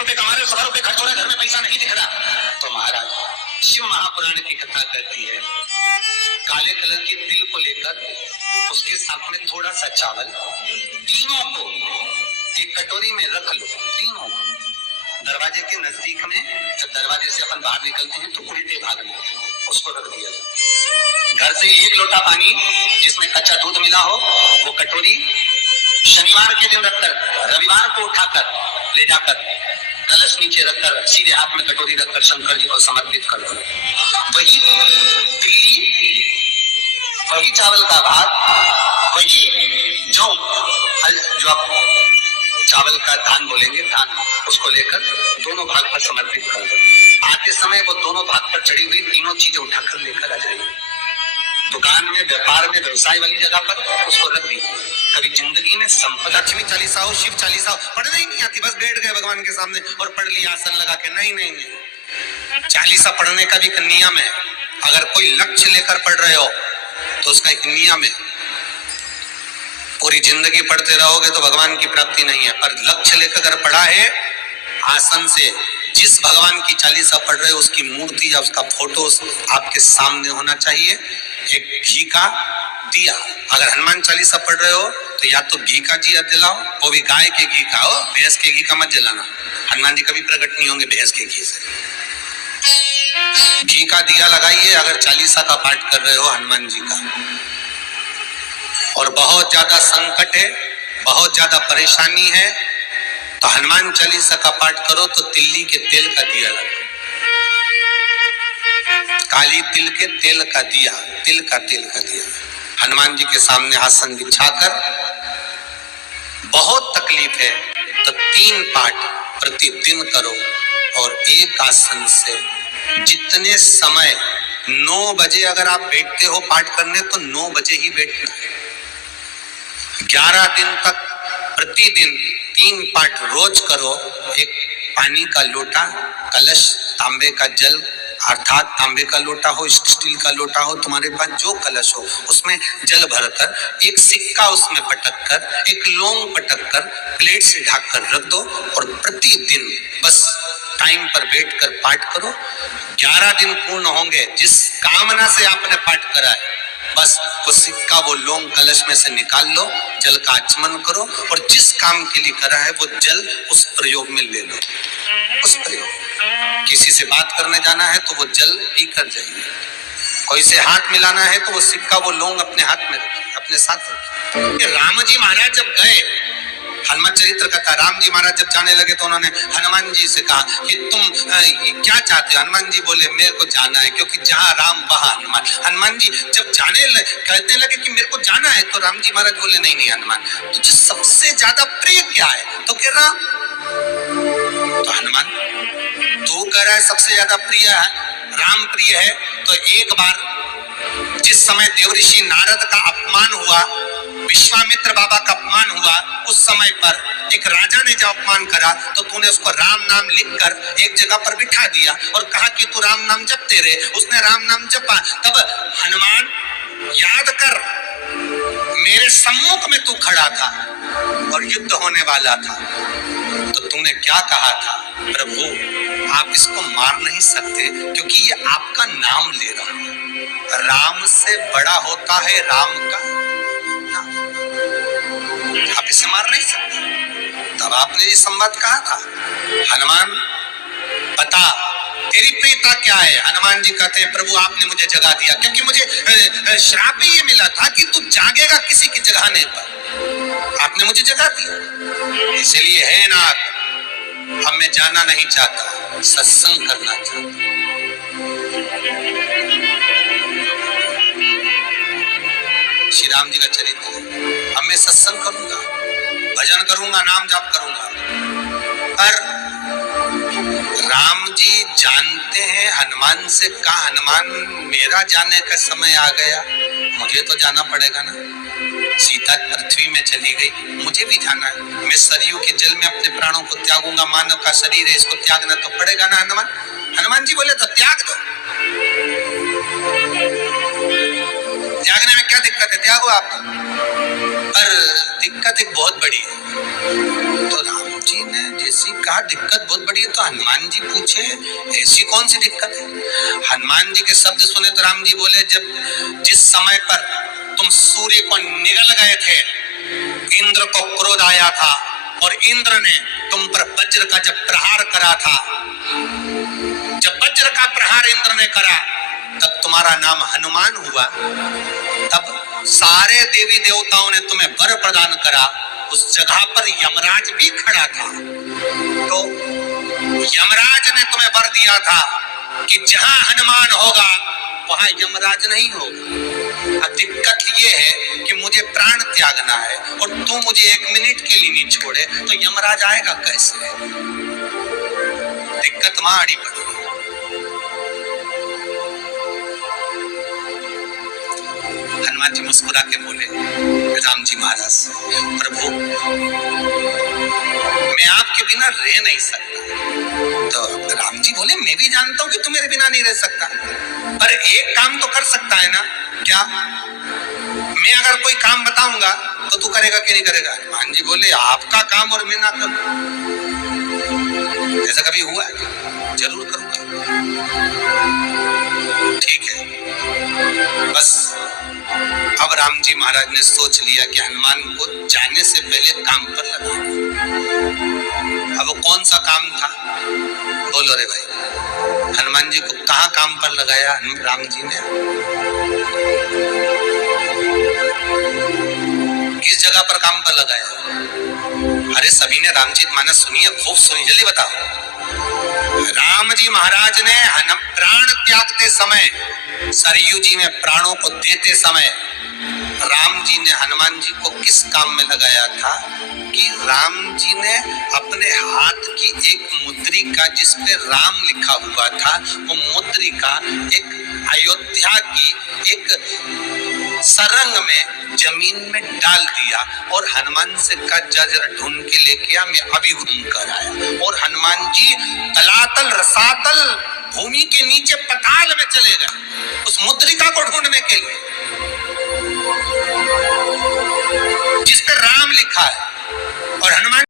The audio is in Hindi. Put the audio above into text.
रुपए कमा रहे हो, 100 रुपए खर्च हो रहा है, घर में पैसा नहीं दिख रहा। तो महाराज शिव महापुराण की कथा कहती है, काले कलर के तिल को लेकर उसके साथ में थोड़ा सा चावल, तीनों को एक कटोरी में रख लो। तीनों दरवाजे के नजदीक में, जब दरवाजे से अपन बाहर निकलते हैं तो उल्टे भाग में उसको रख दिया जाए। घर से 1 लोटा पानी जिसमें कच्चा दूध मिला हो, वो कटोरी शनिवार के दिन रखकर रविवार को उठाकर ले जाकर कलश नीचे रखकर सीधे हाथ में कटोरी रखकर शंकर जी को समर्पित कर दो। वही तिल्ली, वही चावल का भात, वही जो आप चावल का धान बोलेंगे, धान, उसको लेकर दोनों भाग पर समर्पित कर दो। आते समय वो दोनों भाग पर चढ़ी हुई तीनों चीजें उठाकर लेकर आ जाइए। दुकान में, व्यापार में, व्यवसाय वाली जगह पर उसको रख दी। कभी जिंदगी में संपदा, लक्ष्मी चालीसा हो, शिव चालीसा हो, पढ़ना ही नहीं आती, बस बैठ गए भगवान के सामने और पढ़ लिया आसन लगा के। नहीं नहीं नहीं, चालीसा पढ़ने का भी एक नियम है। अगर कोई लक्ष्य लेकर पढ़ रहे हो तो उसका एक नियम है। पूरी जिंदगी पढ़ते रहोगे तो भगवान की प्राप्ति नहीं है, पर लक्ष्य लेकर अगर पढ़ा है, आसन से जिस भगवान की चालीसा पढ़ रहे हो उसकी मूर्ति या उसका फोटो आपके सामने होना चाहिए। एक घी का दिया, अगर हनुमान चालीसा पढ़ रहे हो तो या तो घी का दिया जलाओ, वो भी गाय के घी का हो, भैंस के घी का मत जलाना। हनुमान जी कभी प्रकट नहीं होंगे भैंस के घी से। घी का दिया लगाइए अगर चालीसा का पाठ कर रहे हो हनुमान जी का। और बहुत ज्यादा संकट है, बहुत ज्यादा परेशानी है, तो हनुमान चालीसा का पाठ करो तो तिल्ली के तेल का दिया लगाओ। काली तिल के तेल का दिया, तिल का तेल का दिया हनुमान जी के सामने आसन बिछाकर, बहुत तकलीफ है तो 3 पाठ प्रतिदिन करो। और एक आसन से जितने समय, 9 बजे अगर आप बैठते हो पाठ करने तो 9 बजे ही बैठना है। 11 दिन तक प्रतिदिन 3 पाठ रोज करो। एक पानी का लोटा, कलश, तांबे का जल अर्थात तांबे का लोटा हो, स्टील का लोटा हो, तुम्हारे पास जो कलश हो उसमें जल भरकर, एक सिक्का उसमें पटक कर, एक लौंग पटक कर प्लेट से ढक कर रख दो और प्रतिदिन बस टाइम पर बैठकर पाठ करो। 11 दिन पूर्ण होंगे, जिस कामना से आपने पाठ करा है बस वो सिक्का, वो लौंग कलश में से निकाल लो, जल का आचमन करो और जिस काम के लिए करा है वो जल उस प्रयोग में ले लो। उस प्रयोग, किसी से बात करने जाना है तो वो जल पी कर जाइए, कोई से हाथ मिलाना है तो वो सिक्का, वो लौंग अपने हाथ में रखिए, अपने साथ रखिए। राम जी महाराज जब गए, हनुमान चरित्र कथा, राम जी महाराज जब जाने लगे तो उन्होंने हनुमान जी से कहा कि तुम क्या चाहते हो? हनुमान जी बोले मेरे को जाना है, क्योंकि जहाँ राम वहाँ हनुमान। हनुमान जी जब कहते लगे कि मेरे को जाना है तो राम जी महाराज बोले नहीं नहीं हनुमान, तुझे सबसे ज्यादा प्रिय क्या है? तो कह राम। तो हनुमान तू कह रहा है सबसे ज्यादा प्रिय है राम, प्रिय है, तो एक बार जिस समय देवऋषि नारद का अपमान हुआ, विश्वामित्र बाबा का अपमान हुआ, उस समय पर एक राजा ने जब अपमान करा तो तूने उसको राम नाम लिखकर एक जगह पर बिठा दिया और कहा कि तू राम नाम जपते रहे। उसने राम नाम जपा। तब हनुमान याद कर, मेरे सम्मुख में तू खड़ा था और युद्ध होने वाला था, तो तूने क्या कहा था? प्रभु आप इसको मार नहीं सकते क्योंकि ये आपका नाम ले रहा है। राम से बड़ा होता है राम का नाम, आप इसे मार नहीं सकते। तब आपने ये संवाद कहा था, हनुमान बता तेरी प्रियता क्या है? हनुमान जी कहते हैं प्रभु आपने मुझे जगा दिया, क्योंकि मुझे श्राप ये मिला था कि तू जागेगा किसी की जगाने पर, आपने मुझे जगा दिया। इसलिए है नाथ, अब मैं जाना नहीं चाहता, सत्संग करना चाहता। श्री राम जी का चरित्र, अब मैं सत्संग करूंगा, भजन करूंगा, नाम जाप करूंगा। पर राम जी जानते हैं हनुमान से कहा, हनुमान मेरा जाने का समय आ गया, मुझे तो जाना पड़ेगा ना। सीता पृथ्वी में चली गई, मुझे भी जाना है। मैं सरयू के जल में अपने प्राणों को त्यागूंगा, मानव का शरीर है, इसको त्यागना तो पड़ेगा ना हनुमान। हनुमान जी बोले तो त्याग दो, त्यागने में क्या दिक्कत है, त्यागो आप। पर दिक्कत एक बहुत बड़ी है। तो राम जी ने ऐसी कहा दिक्कत बहुत बड़ी है। तो हनुमान जी पूछे ऐसी कौन सी दिक्कत है? हनुमान जी के शब्द सुने तो राम जी बोले, जब जिस समय पर तुम सूर्य को निगल गए थे, इंद्र को क्रोध आया था और इंद्र ने तुम पर वज्र का जब प्रहार करा था, जब वज्र का प्रहार इंद्र ने करा तब तुम्हारा नाम हनुमान हुआ। तब सारे देवी देवताओं ने तुम्हें वर प्रदान करा। उस जगह पर यमराज भी खड़ा था, तो यमराज ने तुम्हें वर दिया था कि जहां हनुमान होगा वहां यमराज नहीं होगा। अब दिक्कत ये है कि मुझे प्राण त्यागना है और तू मुझे 1 मिनट के लिए नहीं छोड़े तो यमराज आएगा कैसे? दिक्कत वहां अड़ी पड़ी। हनुमान जी मुस्कुरा के बोले राम जी महाराज से, प्रभु मैं आपके बिना रह नहीं सकता। तो राम जी बोले, मैं भी जानता हूं कि तू मेरे बिना नहीं रह सकता, पर एक काम तो कर सकता है ना। क्या? मैं अगर कोई काम बताऊंगा तो तू करेगा कि नहीं करेगा? हनुमान जी बोले, आपका काम और मैं ना करूं, ऐसा कभी हुआ है? जरूर करूंगा। ठीक है। बस अब राम जी महाराज ने सोच लिया कि हनुमान को जाने से पहले काम पर लगा। अब वो कौन सा काम था? बोलो रे भाई। हनुमान जी को कहाँ काम पर लगाया राम जी ने? किस जगह पर काम पर लगाया? अरे सभी ने रामचरितमानस सुनी है, खूब सुनी, जल्दी बताओ। राम जी महाराज ने प्राण त्यागते समय, सरयू जी में प्राणों को देते समय राम जी ने हनुमान जी को किस काम में लगाया था? कि राम जी ने अपने हाथ की एक मुद्रिका जिस पे राम लिखा हुआ था, वो मुद्रिका एक अयोध्या की एक सरंग में जमीन में डाल दिया और हनुमान से कहा जरा ढूंढ के लेके आ, मैं अभी घूम कर आया। और हनुमान जी तलातल रसातल भूमि के नीचे पताल में चले गए उस मुद्रिका को ढूंढने के लिए जिस पे राम लिखा है। और हनुमान